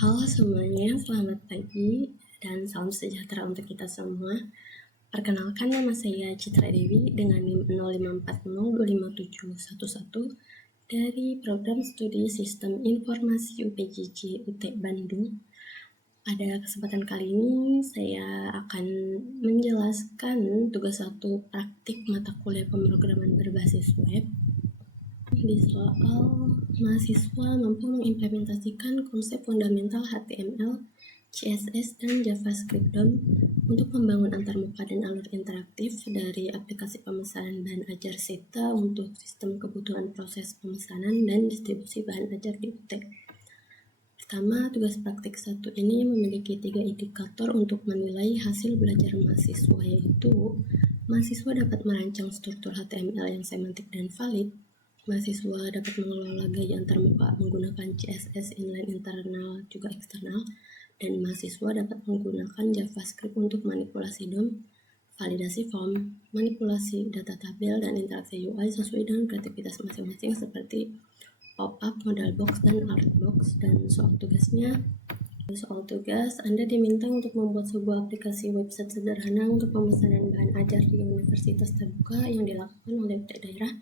Halo semuanya, selamat pagi dan salam sejahtera untuk kita semua. Perkenalkan, nama saya Citra Dewi dengan NIM 0540257111 dari Program Studi Sistem Informasi UPJJ UT Bandung. Pada kesempatan kali ini saya akan menjelaskan tugas 1 praktik mata kuliah pemrograman berbasis web. Di soal mahasiswa mampu mengimplementasikan konsep fundamental HTML, CSS, dan JavaScript DOM untuk membangun antarmuka dan alur interaktif dari aplikasi pemesanan bahan ajar SETA untuk sistem kebutuhan proses pemesanan dan distribusi bahan ajar di UT. Pertama, tugas praktik 1 ini memiliki 3 indikator untuk menilai hasil belajar mahasiswa, yaitu mahasiswa dapat merancang struktur HTML yang semantik dan valid, mahasiswa dapat mengelola gaya antarmuka menggunakan CSS inline internal juga eksternal, dan mahasiswa dapat menggunakan JavaScript untuk manipulasi DOM, validasi form, manipulasi data tabel, dan interaksi UI sesuai dengan kreativitas masing-masing seperti pop-up, modal box, dan alert box. Dan soal tugas, Anda diminta untuk membuat sebuah aplikasi website sederhana untuk pemesanan bahan ajar di universitas terbuka yang dilakukan oleh daerah.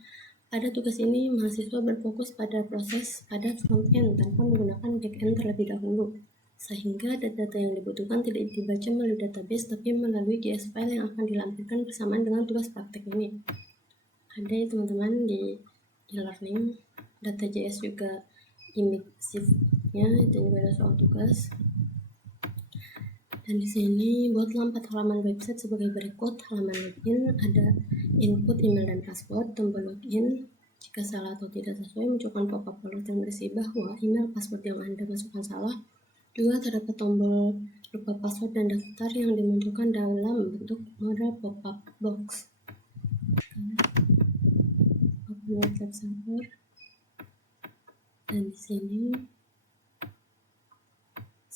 Pada tugas ini, mahasiswa berfokus pada proses pada front-end tanpa menggunakan back-end terlebih dahulu, sehingga data-data yang dibutuhkan tidak dibaca melalui database tapi melalui JS file yang akan dilampirkan bersamaan dengan tugas praktek ini. Ada ya teman-teman di e-learning, data.js juga image-nya, dan juga ada soal tugas. Dan di sini buatlah 4 halaman website sebagai berikut. Halaman login, ada input email dan password, tombol login. Jika salah atau tidak sesuai, munculkan pop-up alert yang berisi bahwa email password yang Anda masukkan salah. Juga terdapat tombol lupa password dan daftar yang dimunculkan dalam bentuk model pop-up box. Open web server. Dan di sini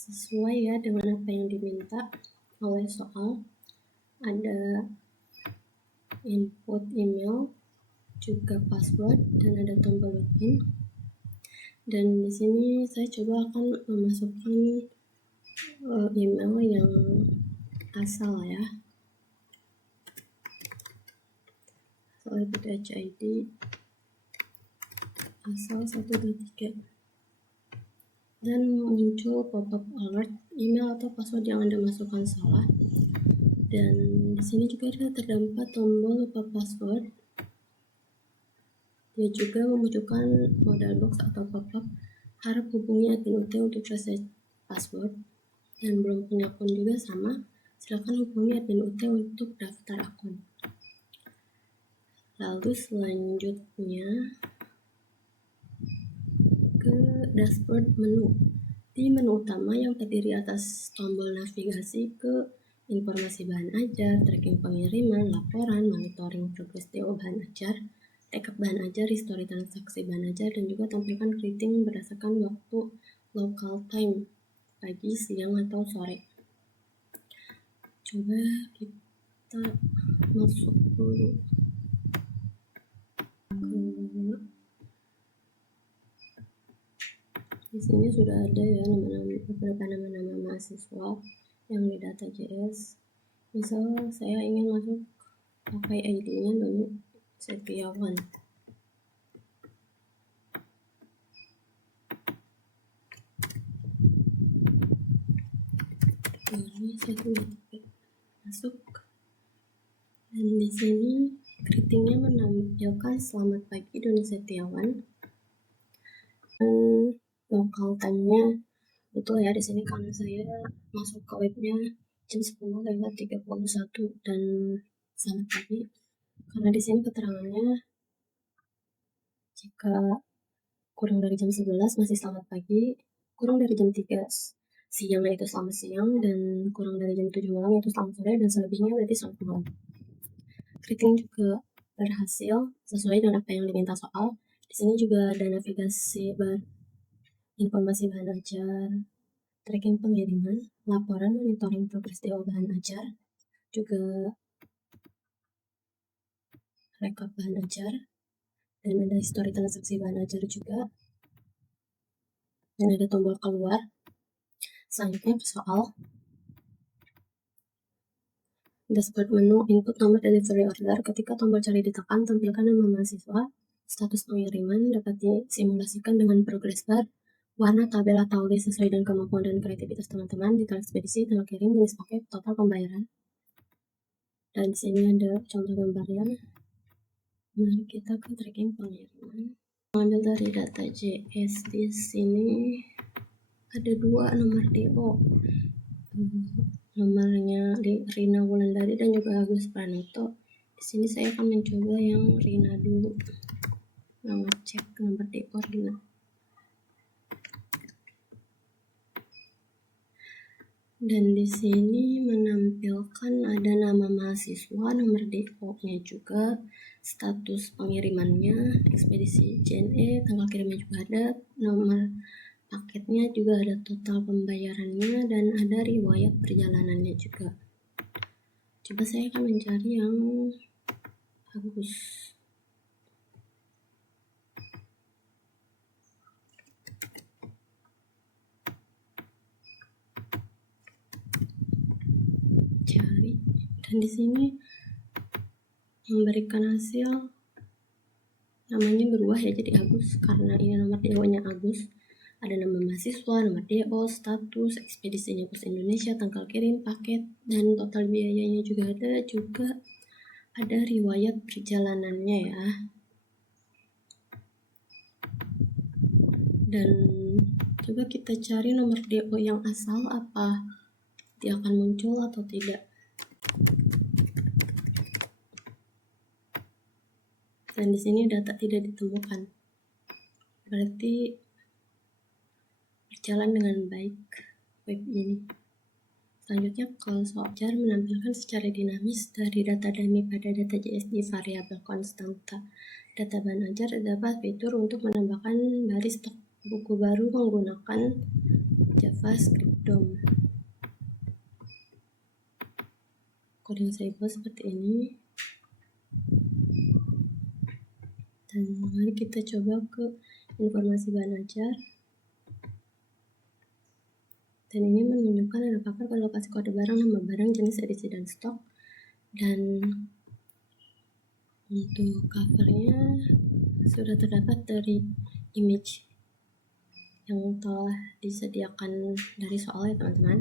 sesuai ya dengan apa yang diminta oleh soal, ada input email, juga password, dan ada tombol login. Dan di sini saya coba akan memasukkan email yang asal ya. Soal HID asal 123. Dan muncul pop-up alert email atau password yang Anda masukkan salah. Dan di sini juga ada terdapat tombol lupa password. Dia juga memunculkan modal box atau pop-up harap hubungi admin UT untuk reset password. Dan belum punya akun juga sama, silakan hubungi admin UT untuk daftar akun. Lalu selanjutnya ke dashboard menu. Di menu utama yang terdiri atas tombol navigasi ke informasi bahan ajar, tracking pengiriman, laporan, monitoring progres DO bahan ajar, backup bahan ajar, history transaksi bahan ajar, dan juga tampilkan greeting berdasarkan waktu local time, pagi, siang, atau sore. Coba kita masuk dulu di sini sudah ada ya beberapa nama-nama mahasiswa yang di data.js. Misal saya ingin masuk pakai ID-nya Doni Setiawan. Ini saya masuk. Dan di sini greetingnya menampilkan selamat pagi Doni Setiawan. Local time-nya betul ya, di sini karena saya masuk ke webnya jam 10:31 dan selamat pagi. Karena di sini keterangannya jika kurang dari jam 11 masih selamat pagi, kurang dari jam 3 siang itu selamat siang, dan kurang dari jam 7 malam itu selamat sore, dan selebihnya berarti selamat malam. Greeting juga berhasil sesuai dengan apa yang diminta soal. Di sini juga ada navigasi informasi bahan ajar, tracking pengiriman, laporan, monitoring progres DO bahan ajar, juga rekap bahan ajar, dan ada histori transaksi bahan ajar juga, dan ada tombol keluar. Selanjutnya ke soal dashboard menu input nomor delivery order. Ketika tombol cari ditekan, tampilkan nama mahasiswa, status pengiriman dapat disimulasikan dengan progress bar, warna tabel atau list sesuai dengan kemampuan dan kreativitas teman-teman, detail ekspedisi, tanggal kirim, jenis paket, total pembayaran. Dan di sini ada contoh gambarnya. Mari kita ke tracking pengiriman. Mengambil dari data JS di sini ada 2 nomor DO. Nomornya Rina Wulandari dan juga Agus Pranoto. Di sini saya akan mencoba yang Rina dulu. Ngecek nomor DO Rina. Dan di sini menampilkan ada nama mahasiswa, nomor DO-nya juga, status pengirimannya, ekspedisi JNE, tanggal kirimnya juga ada, nomor paketnya juga ada, total pembayarannya, dan ada riwayat perjalanannya juga. Coba saya akan mencari yang Agus. Cari, dan di sini memberikan hasil namanya berubah ya jadi Agus karena ini nomor DO-nya Agus. Ada nama mahasiswa, nomor DO, status, ekspedisinya Pos Indonesia, tanggal kirim, paket, dan total biayanya juga ada riwayat perjalanannya ya. Dan coba kita cari nomor DO yang asal, apa dia akan muncul atau tidak. Dan di sini data tidak ditemukan. Berarti berjalan dengan baik web ini. Selanjutnya, kalau software menampilkan secara dinamis dari data dummy pada data JS di variabel konstanta. Data bahan ajar terdapat fitur untuk menambahkan baris stok buku baru menggunakan JavaScript DOM. Kode yang saya buat seperti ini. Dan mari kita coba ke informasi bahan ajar. Dan ini menunjukkan ada cover pada lokasi kode barang, nama barang, jenis, edisi, dan stok. Dan untuk covernya sudah terdapat dari image yang telah disediakan dari soal ya teman-teman.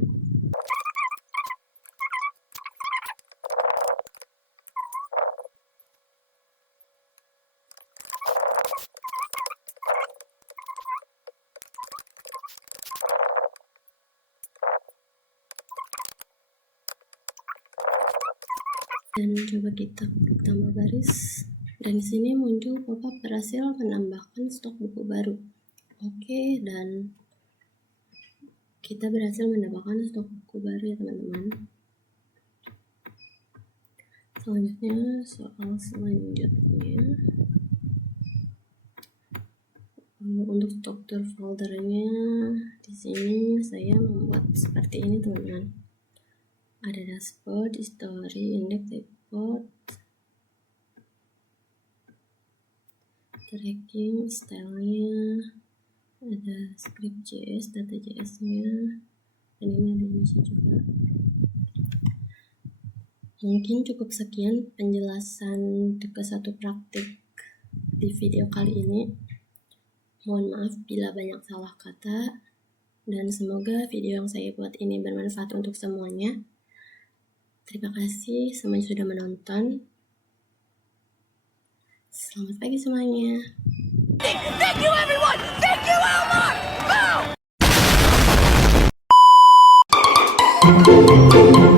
Dan coba kita tambah baris, dan di sini muncul pop-up berhasil menambahkan stok buku baru. Oke, dan kita berhasil menambahkan stok buku baru ya teman-teman. Selanjutnya soal selanjutnya untuk struktur foldernya di sini saya membuat seperti ini teman-teman. Ada dashboard, history, index, report, tracking, stylenya, ada script JS, data JS-nya, dan ini ada image juga. Mungkin cukup sekian penjelasan tugas 1 praktik di video kali ini. Mohon maaf bila banyak salah kata, dan semoga video yang saya buat ini bermanfaat untuk semuanya. Terima kasih semuanya sudah menonton. Selamat pagi semuanya. Thank you everyone. Thank you Elmar. Boom.